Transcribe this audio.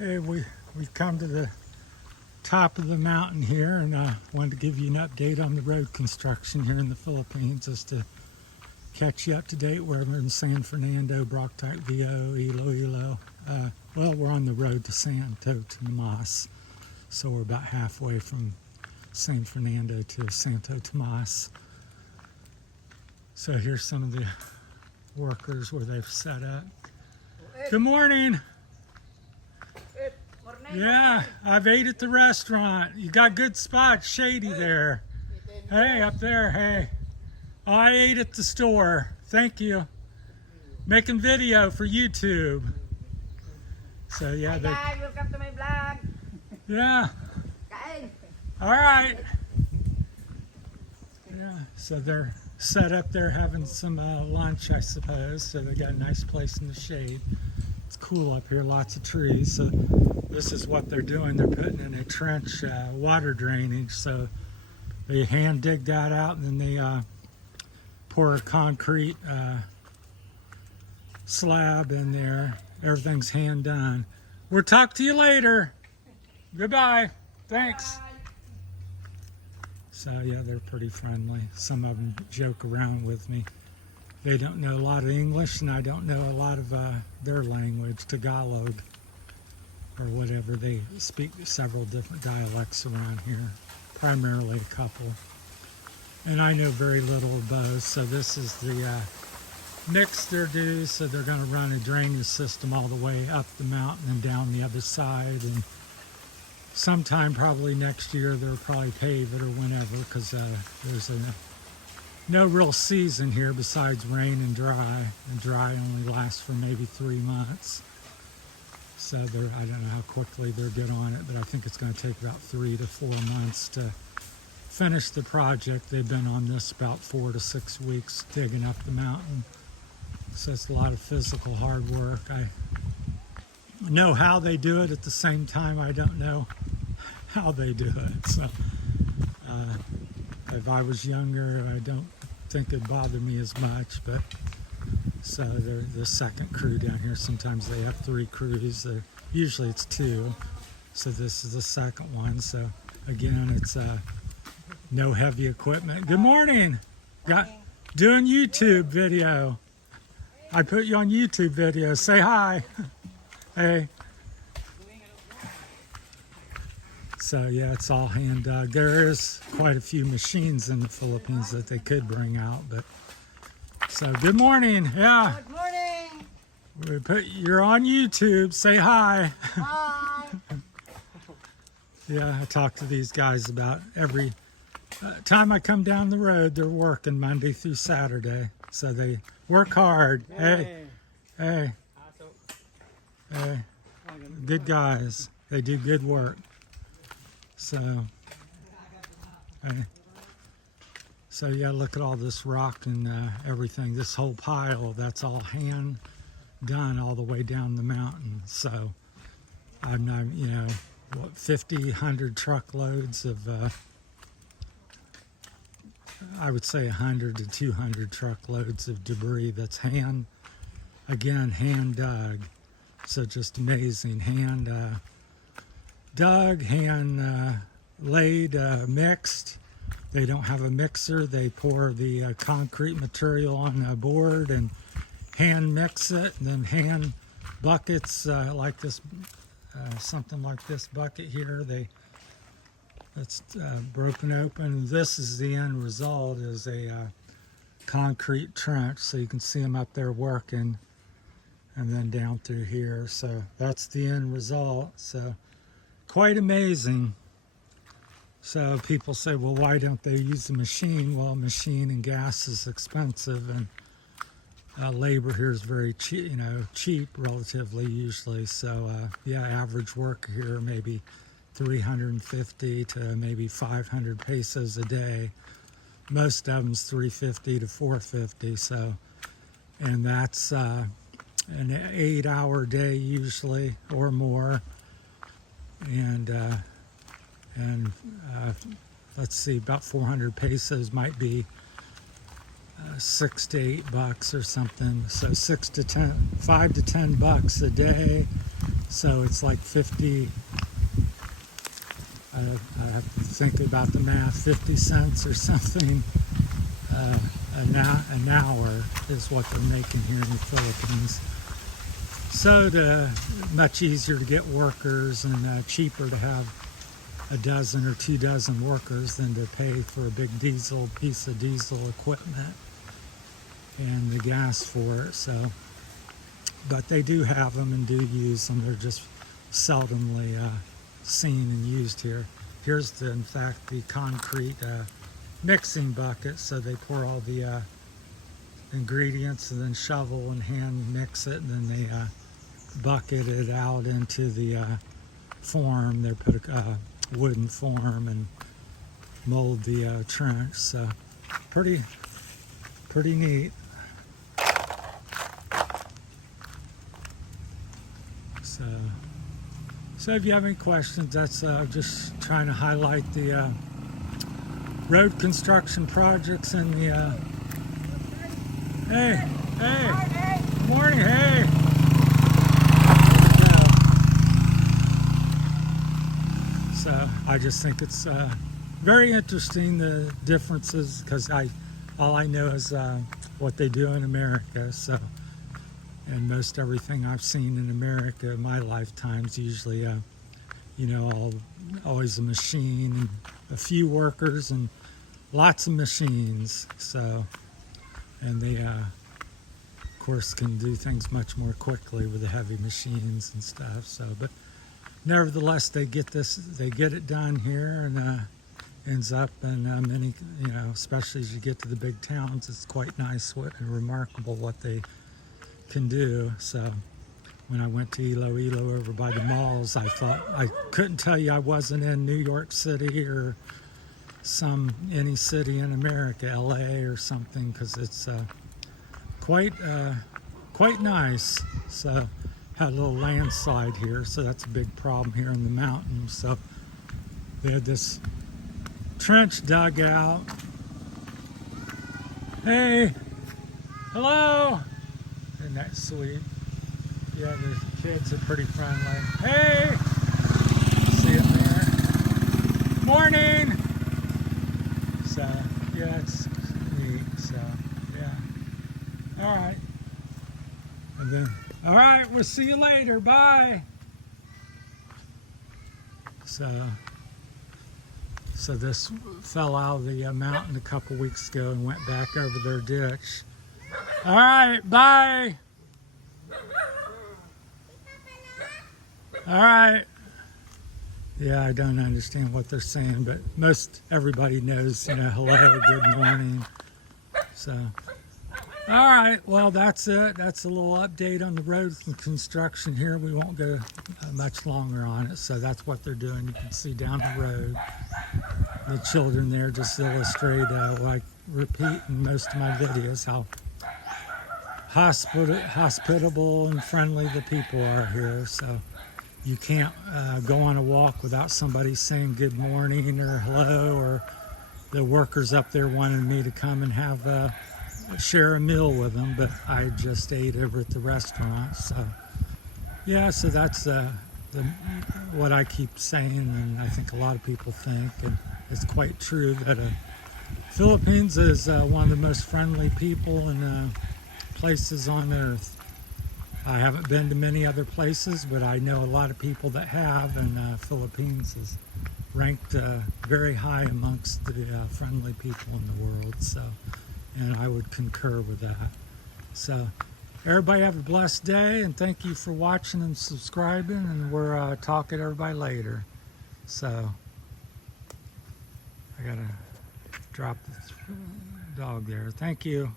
Hey, we've come to the top of the mountain here, and I wanted to give you an update on the road construction here in the Philippines, just to catch you up to date. We're in San Fernando, Barotac, Viejo, Iloilo. Well, we're on the road to Santo, to Tomas, so we're about halfway from San Fernando to Santo Tomas. So here's some of the workers where they've set up. Good morning. Yeah, I've ate at the restaurant. You got good spots, shady there. Hey, up there, hey. Oh, I ate at the store. Thank you. Making video for YouTube. So yeah, they. Hi guys, welcome to my vlog. Yeah. Kain. All right. Yeah. So they're set up there having some lunch, I suppose. So they got a nice place in the shade. It's cool up here, lots of trees. So this is what they're doing. They're putting in a trench water drainage. So they hand dig that out, and then they pour a concrete slab in there. Everything's hand done. We'll talk to you later. Goodbye. Thanks. Bye. So yeah, they're pretty friendly. Some of them joke around with me. They don't know a lot of English, and I don't know a lot of their language, Tagalog, or whatever. They speak several different dialects around here, primarily a couple. And I know very little of both. So this is the mix they're due. So they're going to run a drainage system all the way up the mountain and down the other side. And sometime probably next year they'll probably pave it or whenever, because there's no real season here besides rain and dry. And dry only lasts for maybe 3 months. So I don't know how quickly they'll get on it, but I think it's going to take about 3 to 4 months to finish the project. They've been on this about 4 to 6 weeks digging up the mountain. So it's a lot of physical hard work. I know how they do it. At the same time, I don't know how they do it. So if I was younger, I don't think it'd bother me as much. But so they're the second crew down here. Sometimes they have 3 crews. Usually it's 2. So this is the second one. So again, it's no heavy equipment. Good morning. Doing YouTube video. I put you on YouTube video. Say hi. Hey. So yeah, it's all hand dug. There is quite a few machines in the Philippines that they could bring out, but so good morning. Yeah. Good morning. You're on YouTube. Say hi. Hi. Yeah, I talk to these guys about every time I come down the road. They're working Monday through Saturday, so they work hard. Hey. Hey. Good guys. They do good work. So yeah, look at all this rock and everything. This whole pile, that's all hand done all the way down the mountain. So I'm not, 50, 100 truckloads of, I would say 100 to 200 truckloads of debris that's hand dug. So just amazing, hand dug, hand laid, mixed. They don't have a mixer. They pour the concrete material on a board and hand mix it, and then hand buckets like this, something like this bucket here. That's broken open. This is the end result, is a concrete trench. So you can see them up there working, and then down through here. So that's the end result. So quite amazing. So people say, well, why don't they use the machine? Well, machine and gas is expensive, and labor here is very cheap, cheap relatively usually. So yeah, average worker here maybe 350 to maybe 500 pesos a day. Most of them's 350 to 450. So, and that's an 8-hour day usually or more. And let's see, about 400 pesos might be $6 to $8 or something. So $5 to $10 a day So it's like 50, I have to think about the math, 50 cents or something an hour is what they're making here in the Philippines. So much easier to get workers and cheaper to have a dozen or 2 dozen workers than to pay for a big piece of diesel equipment and the gas for it. So, but they do have them and do use them. They're just seldomly seen and used here. Here's in fact the concrete mixing bucket. So they pour all the ingredients and then shovel and hand mix it, and then they bucket it out into the form. They put a wooden form and mold the trench. So pretty neat. So if you have any questions, that's just trying to highlight the road construction projects and the hey, good morning, hey. So I just think it's very interesting, the differences, because all I know is what they do in America. So, and most everything I've seen in America in my lifetime's usually, always a machine, and a few workers, and lots of machines. So, and they, of course, can do things much more quickly with the heavy machines and stuff. So, but nevertheless, they get it done here, and ends up in many, especially as you get to the big towns, it's quite nice and remarkable what they can do. So when I went to Iloilo over by the malls, I thought I couldn't tell you I wasn't in New York City or any city in America, LA or something, because it's quite nice. So had a little landslide here, so that's a big problem here in the mountains. So they had this trench dug out. Hey, hello. Isn't that sweet? Yeah, the kids are pretty friendly. Hey, see them there. Morning. So yeah, it's neat. So yeah. All right. And then, all right, we'll see you later. Bye. So this fell out of the mountain a couple weeks ago and went back over their ditch. All right, bye. All right. Yeah, I don't understand what they're saying, but most everybody knows, hello, good morning. So, all right, well, that's it. That's a little update on the road construction here. We won't go much longer on it. So that's what they're doing. You can see down the road. The children there just illustrate, like repeat in most of my videos, how hospitable and friendly the people are here. So you can't go on a walk without somebody saying good morning or hello, or the workers up there wanted me to come and have share a meal with them, but I just ate over at the restaurant. So yeah, so that's what I keep saying, and I think a lot of people think, and it's quite true, that Philippines is one of the most friendly people and places on earth. I haven't been to many other places, but I know a lot of people that have, and Philippines is ranked very high amongst the friendly people in the world. So, and I would concur with that. So everybody have a blessed day, and thank you for watching and subscribing, and we're talking to everybody later. So I gotta drop this dog there. Thank you.